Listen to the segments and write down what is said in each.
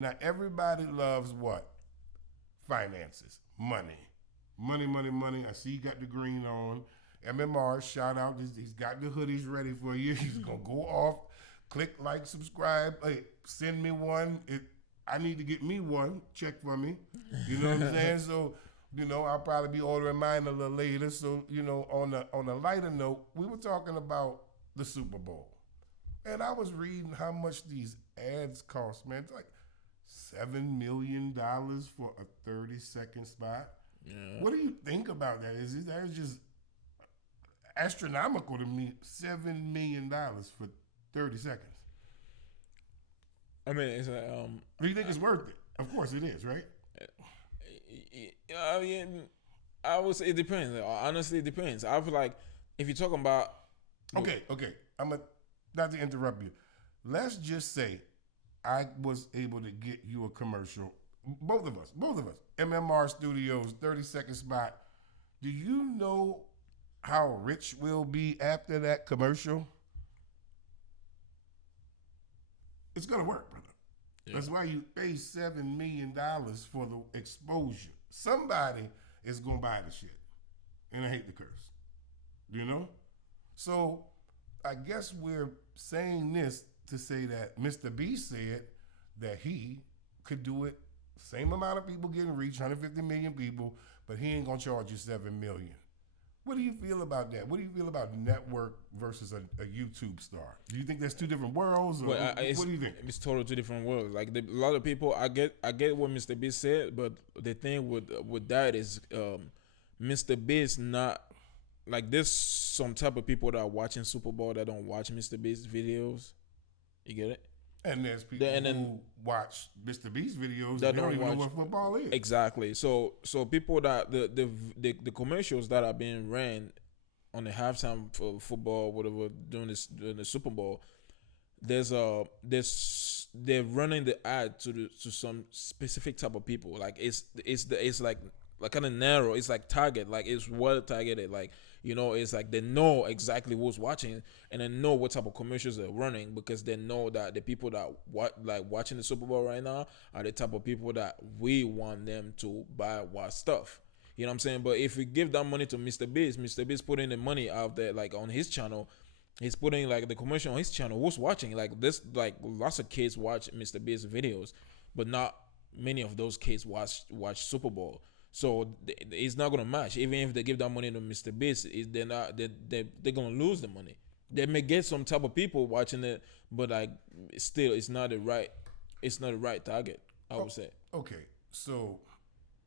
Now everybody loves what? Finances, money, money, money, money. I see you got the green on. MMR, shout out. He's got the hoodies ready for you. He's gonna go off. Click like, subscribe. Hey, send me one. I need to get me one. Check for me. You know what I'm saying? So, I'll probably be ordering mine a little later. So, on a lighter note, we were talking about the Super Bowl, and I was reading how much these ads cost. Man, it's like $7 million for a 30-second spot. Yeah. What do you think about that? That is just astronomical to me. $7 million for 30 seconds. I mean, it's like Do you think it's worth it? Of course it is, right? I mean, I would say it depends. Honestly, it depends. I feel like if you're talking about Okay. Not to interrupt you. Let's just say I was able to get you a commercial. Both of us. MMR Studios, 30-second spot. Do you know how rich we'll be after that commercial? It's gonna work, brother. Yeah. That's why you pay $7 million for the exposure. Somebody is gonna buy the shit, and I hate the curse. So I guess we're saying this to say that Mr. Beast said that he could do it. Same amount of people getting reached, 150 million people, but he ain't gonna charge you $7 million. What do you feel about that? What do you feel about network versus a YouTube star? Do you think that's two different worlds, or what do you think? It's totally two different worlds. Like a lot of people, I get what Mr. Beast said, but the thing with that is, Mr. Beast not like there's some type of people that are watching Super Bowl that don't watch Mr. Beast videos. You get it? And there's people who watch Mr. Beast videos that don't even know what football is. Exactly. So people that the commercials that are being ran on the halftime for football, whatever, during the Super Bowl, they're running the ad to some specific type of people. Like it's like kind of narrow. It's like target. Like it's well targeted. Like it's like they know exactly who's watching and they know what type of commercials they're running because they know that the people that watching the Super Bowl right now are the type of people that we want them to buy our stuff. You know what I'm saying? But if we give that money to Mr. Beast putting the money out there like on his channel, he's putting like the commercial on his channel. Who's watching? Like this, like lots of kids watch Mr. Beast videos, but not many of those kids watch Super Bowl. So it's not gonna match. Even if they give that money to Mr. Beast, they're gonna lose the money. They may get some type of people watching it, but like still, it's not the right target. I would say. Okay, so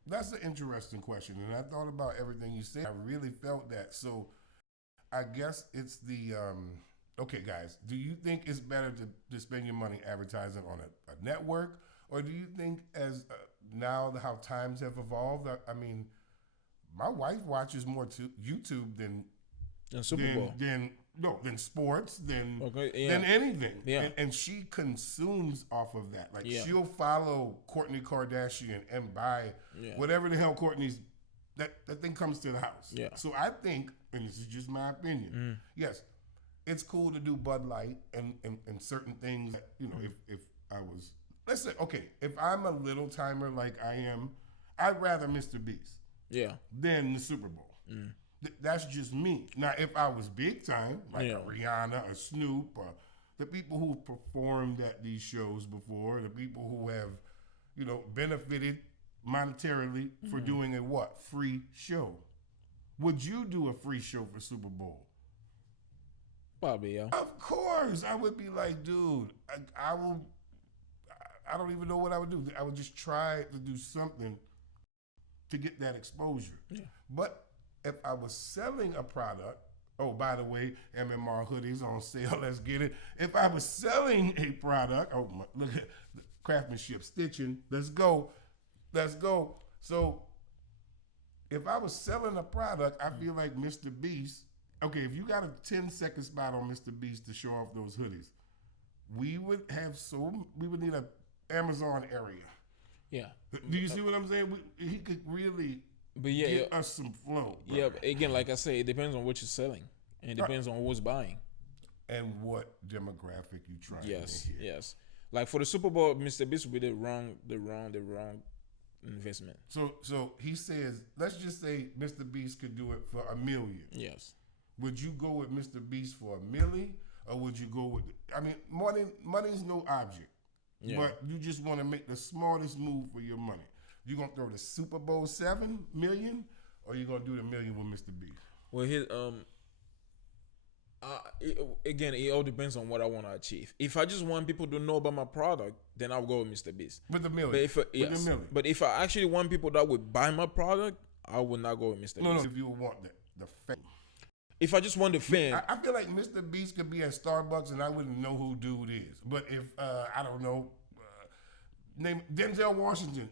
that's an interesting question, and I thought about everything you said. I really felt that. So I guess it's the okay, guys. Do you think it's better to spend your money advertising on a network, or do you think as now how times have evolved? I mean, my wife watches more to YouTube than Super Bowl, than sports, than yeah. anything. Yeah. And she consumes off of that. Like she'll follow Kourtney Kardashian and buy whatever the hell Kourtney's that thing comes to the house. Yeah. So I think, and this is just my opinion, yes, it's cool to do Bud Light and certain things that, if I was, let's say, okay, if I'm a little timer like I am, I'd rather Mr. Beast than the Super Bowl. That's just me. Now, if I was big time, like a Rihanna, a Snoop, or the people who performed at these shows before, the people who have, benefited monetarily for doing a free show. Would you do a free show for Super Bowl? Probably, yeah. Of course. I would be like, dude, I will. I don't even know what I would do. I would just try to do something to get that exposure. Yeah. But if I was selling a product, oh, by the way, MMR hoodies on sale, let's get it. If I was selling a product, look at the craftsmanship, stitching, let's go. So if I was selling a product, I feel like Mr. Beast, okay, if you got a 10-second spot on Mr. Beast to show off those hoodies, we would need an Amazon area. Yeah. Do you see what I'm saying? He could really give us some flow. Brother. Yeah, but again, like I say, it depends on what you're selling. And it depends on who's buying. And what demographic you trying to hit. Yes. Like for the Super Bowl, Mr. Beast would be the wrong investment. So he says, let's just say Mr. Beast could do it for $1 million. Yes. Would you go with Mr. Beast for $1 million, or would you go with? I mean, money's no object, but you just want to make the smartest move for your money. You gonna throw the Super Bowl $7 million, or you gonna do the $1 million with Mr. Beast? Well, again, it all depends on what I want to achieve. If I just want people to know about my product, then I'll go with Mr. Beast. With the $1 million. But if I actually want people that would buy my product, I would not go with Mr. Beast. No, if you want the fame. If I just want the fame. I feel like Mr. Beast could be at Starbucks and I wouldn't know who dude is. But if, I don't know, name Denzel Washington,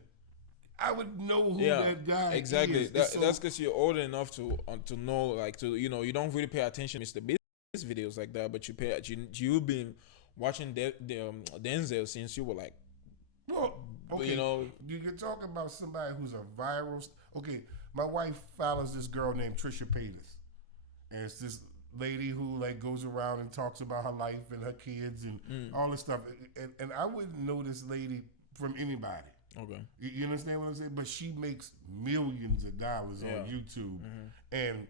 I would know who that guy exactly. is. That's because you're old enough to know, like, to, you know, you don't really pay attention to Mr. Beast videos like that, but you've been watching Denzel since you were like, well, okay. You know, you can talk about somebody who's a viral. Okay, my wife follows this girl named Trisha Paytas, and it's this lady who like goes around and talks about her life and her kids and all this stuff. And I wouldn't know this lady from anybody. Okay, you understand what I'm saying? But she makes millions of dollars on YouTube, and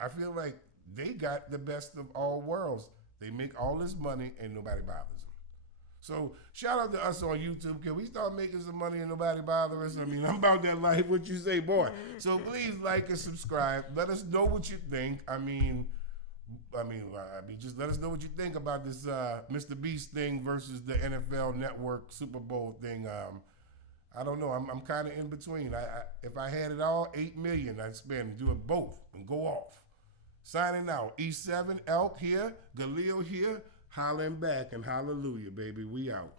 I feel like they got the best of all worlds. They make all this money and nobody bothers them. So shout out to us on YouTube. Can we start making some money and nobody bother us? I mean, I'm about that life. What you say, boy? So please like and subscribe. Let us know what you think. I mean, just let us know what you think about this Mr. Beast thing versus the NFL Network Super Bowl thing. I don't know. I'm kind of in between. If I had it all, $8 million I'd spend, do it both and go off. Signing out. E7, Elk here, Galil here, hollering back, and hallelujah, baby. We out.